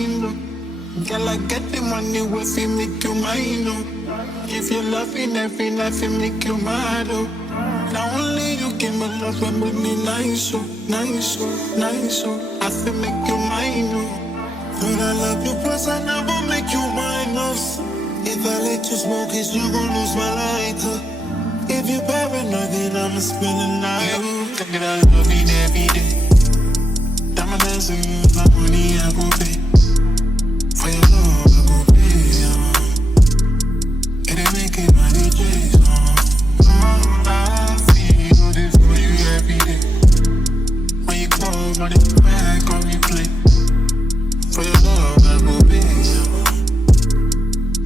mind, oh. Girl, I get the money, we fi make you mine, oh. If you love in every night, fi make you mad, oh. Now only you give me love and make me nice, oh, nice, oh, nice, oh. I fi make you mine, oh. But I love you, plus I never make you minus. If I let you smoke it, you gon' lose my lighter. If you paranoid, then I'ma spend the night. You thinking I love you every day. Diamond dancing, you my money, I go pay. For your love, I go pay. It ain't making my DJs. I feel this for you every day. When you call, run it back on replay. For your love, I go pay.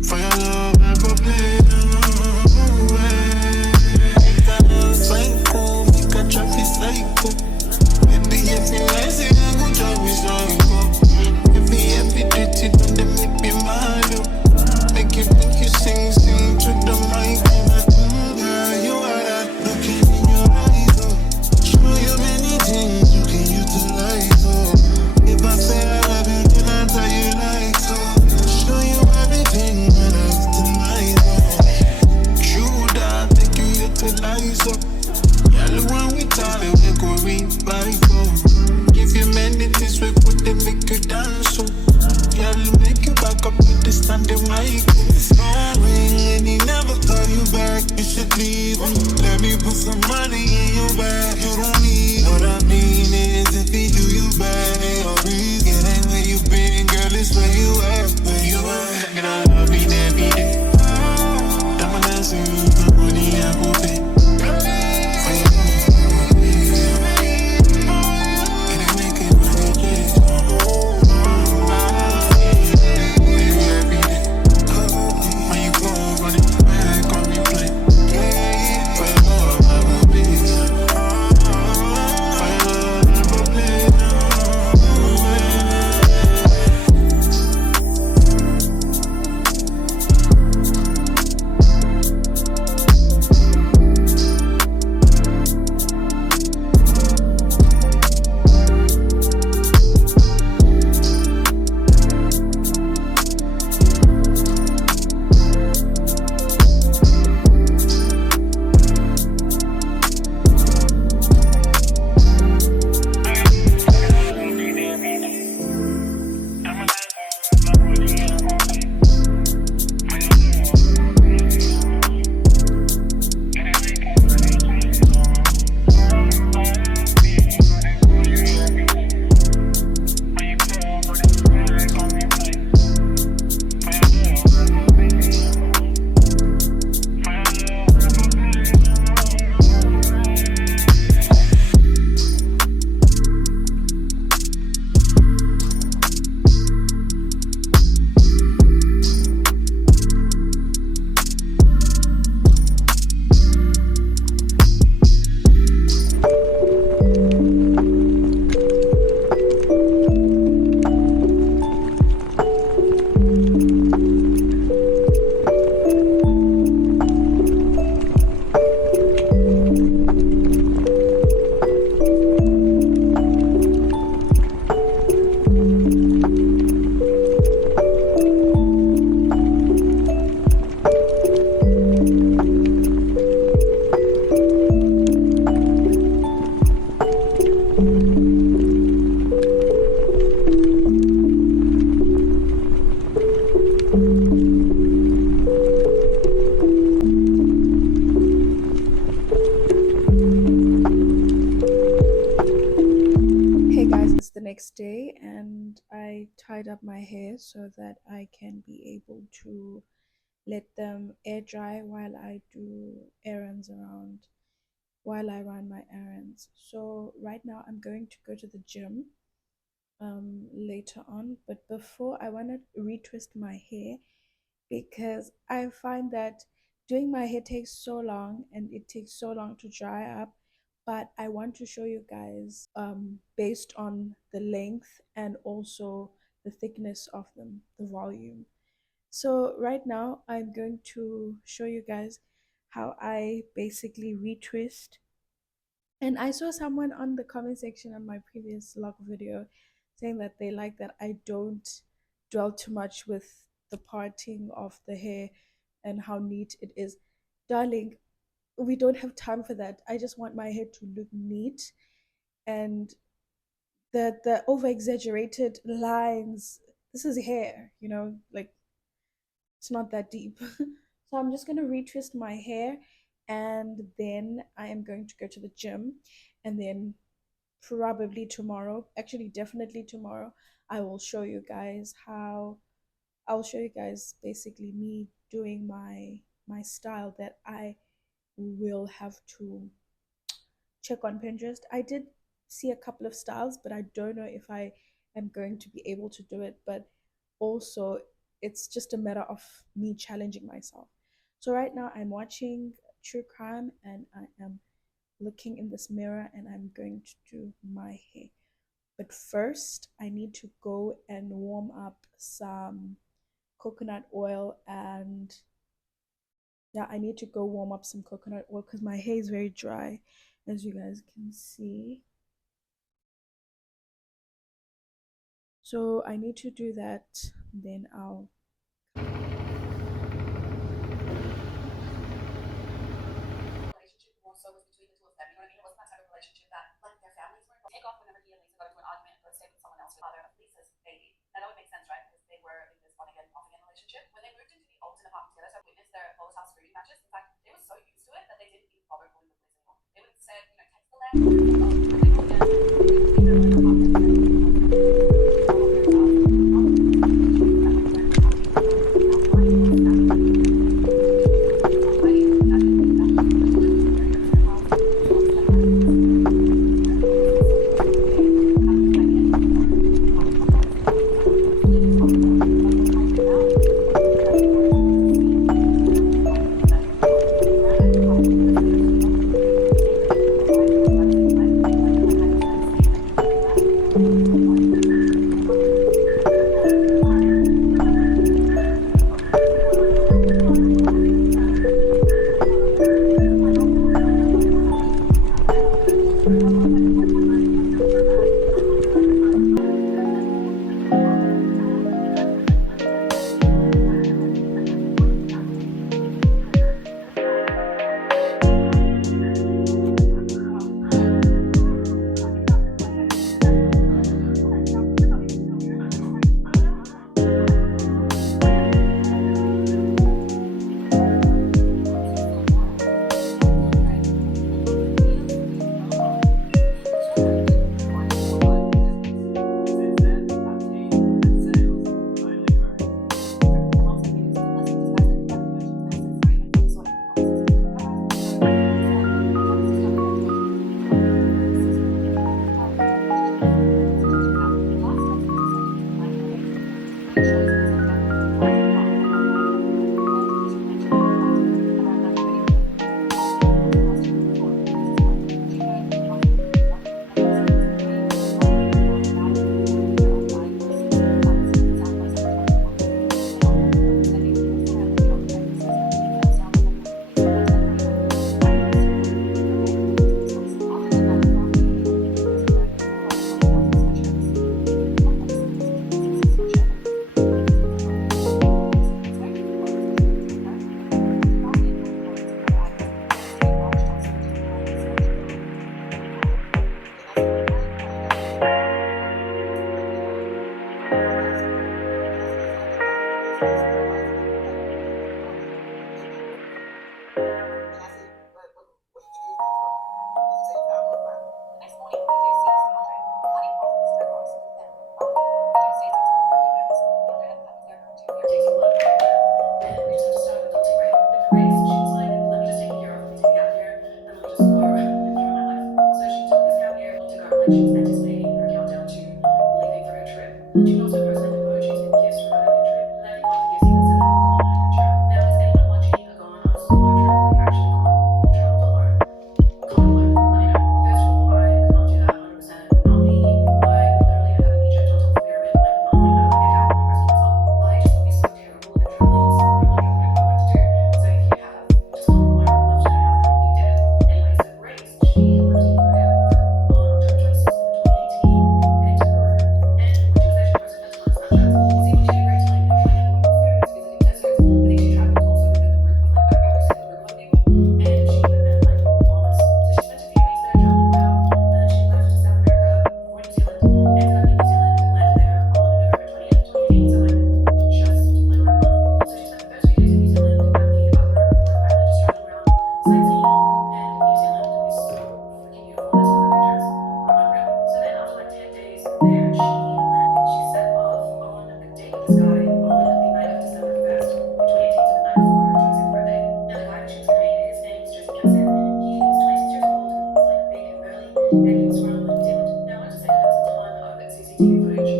For your love, I go pay. Psycho, make a traffic psycho. Baby, if you lazy, I go drive me psycho. If you dirty, then they make me mad. Make you sing to the mic. Girl, you are that looking in your eyes. Show you many things you can utilize. If I say I love you, then I tell you like so. Show you everything that I've tonight. True that, take you utilize. Girl, when we talk, we go revive. Give you many things, we put them make you dance. Girl, make you back up with the standing mic. It's phone ring and he never call you back. You should leave him. Let me put some money in your bag. You don't need. What I mean is if he do you bad, ain't no reason. It ain't where you been, girl, it's where you at. Where you at? Thinking I love you every day. Diamond dancing, my money I go pay. Next day, and I tied up my hair so that I can be able to let them air dry while I do errands around, while I run my errands. So right now I'm going to go to the gym later on, but before I want to retwist my hair because I find that doing my hair takes so long and it takes so long to dry up. But I want to show you guys based on the length and also the thickness of them, the volume. So right now I'm going to show you guys how I basically retwist. And I saw someone on the comment section on my previous log video saying that they like that I don't dwell too much with the parting of the hair and how neat it is. Darling, we don't have time for that. I just want my hair to look neat, and the over exaggerated lines. This is hair, like it's not that deep. So I'm just gonna retwist my hair, and then I am going to go to the gym, and then probably tomorrow, actually definitely tomorrow, I will show you guys how I'll show you guys basically me doing my style that I will have to check on Pinterest. I did see a couple of styles, but I don't know if I am going to be able to do it. But also, it's just a matter of me challenging myself. So, right now, I'm watching True Crime and I am looking in this mirror and I'm going to do my hair. But first, I need to go and warm up some coconut oil, and yeah, I need to go warm up some coconut oil because my hair is very dry, as you guys can see. So I need to do that, then I'll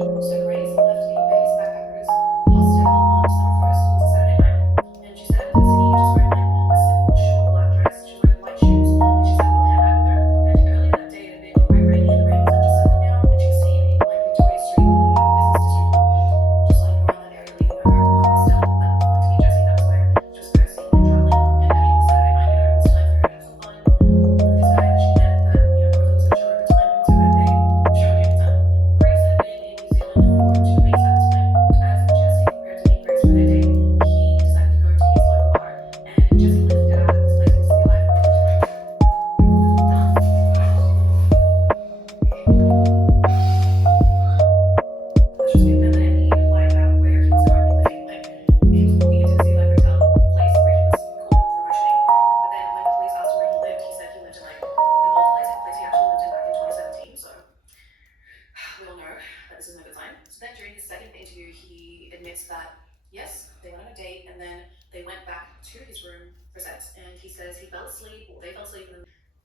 So Grace left the base backpackers hostel on December 1st. It was a Saturday night. And she said that Sydney just wearing like a simple short black dress. She was wearing white shoes. And she's had a little handbag with her. And earlier that day it had been quite rainy and the rain was then just settling down. And she was seen in like Victoria Street, the business district of Melbourne, just like around that area leaving her hostel, like going to meet Jessie. That was where she was first seen like traveling. And I mean it was Saturday night, it was time for her to have some fun with this guy that she met that, both of us would show her over time. And so that day, showing every time. Grace had been in New Zealand for 2 weeks at this point. As Jesse prepared to meet Grace for their date, he decided to go to his local bar. And Jesse lived at this place called City Life. Let's just be feminine. He implied about where he was currently living. Like, he was walking into the City Life Hotel place where he was caught for questioning. But then when the police asked him where he lived, he said he lived in like an old place, a place he actually lived in back in 2017. So we all know that this isn't a good sign. So then during his second interview, he admits that yes, they went on a date and then they went back to his room for sex. And he says he fell asleep, or they fell asleep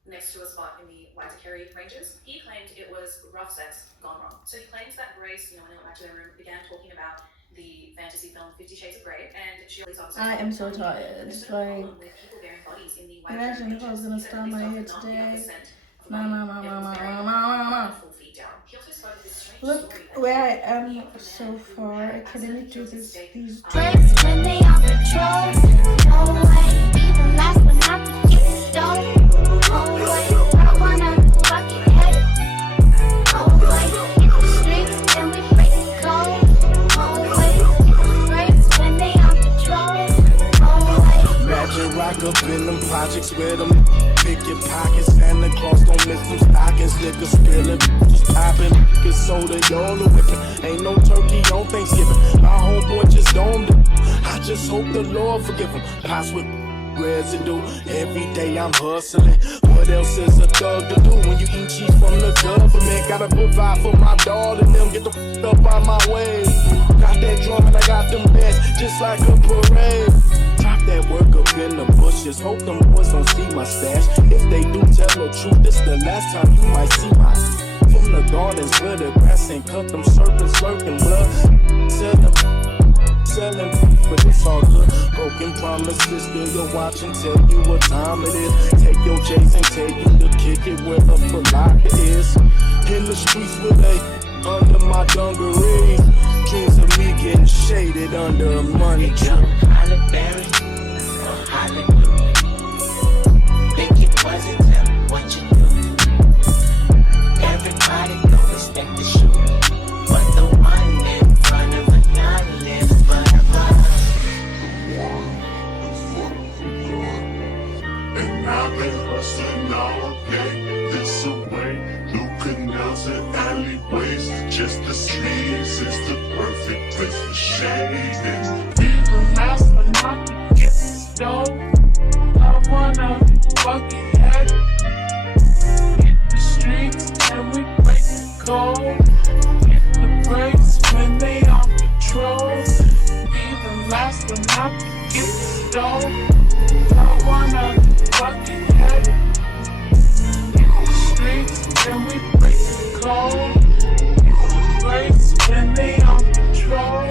next to a spot in the Waitakere Ranges. He claimed it was rough sex gone wrong. So he claims that Grace, when they went back to their room, began talking about the fantasy film 50 Shades of Grey, and she police officers. I am so tired. There's It's been a like, problem with people bearing bodies in the imagine if I was gonna Ranges. start my hair Police officers not picking up the today. scent of a body. Full feet down. He also spoke of this strange Look story that where I he am of a so man who far. had I can't even accidentally do killed his this. date. These Flex when they on patrol. No way, even last but not the least. Don't. No way, I wanna fuck your head. No way, hit the streets and we break the code. No way, breaks when they on patrol. No way. Imagine rock up in them projects with them. Pick your pockets, Santa Claus don't miss them stockings. Liquor spilling, just popping. Get soda, y'all a whipping. Ain't no turkey on Thanksgiving. My homeboy just domed it. I just hope the Lord forgive him. Pots with residue. Every day I'm hustling. What else is a thug to do when you eat cheese from the government? Gotta provide for my darling. Them get the up out my way. Got that drum and I got them bands just like a parade. Drop that work up in the bushes. Hope them boys don't see my stash. If they do, tell the truth. This the last time you might see my from the gardens where the grass ain't cut. Them serpents lurking blood. Selling, but it's all good. Broken promises, still you're watching. Tell you what time it is. Take your J's and tell you to kick it where the block is. In the streets with they under my dungarees. Dreams of me getting shaded under a money tree. Hollyberry or hallelujah. Think it wasn't, tell me what you do. Everybody don't respect the shooter, but the one in front of a gun lives forever. And I've been hustling all day, this away. New canals and alleyways, just the streets is the perfect place for shading. Be the last but not the least, though. I wanna fucking head. Hit the streets and we break the code. Hit the brakes when they on patrol. Be the last but not the least, though. I wanna fucking head. Hit the streets and we break the code. Hit the brakes when they on patrol.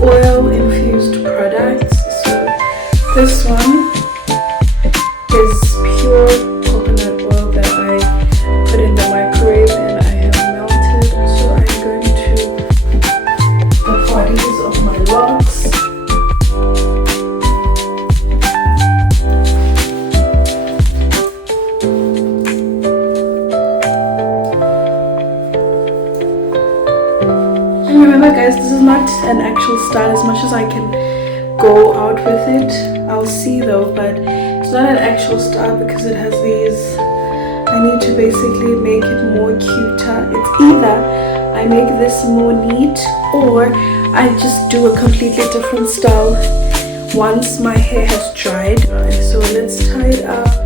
Oil infused products. So this one is pure coconut oil that I put in the microwave and I have melted. So I'm going to the bodies of my locks. And remember guys, this is not an actual style as much as I can go out with it. I'll see though, but it's not an actual style because it has these. I need to basically make it more cuter. It's either I make this more neat or I just do a completely different style once my hair has dried. So let's tie it up.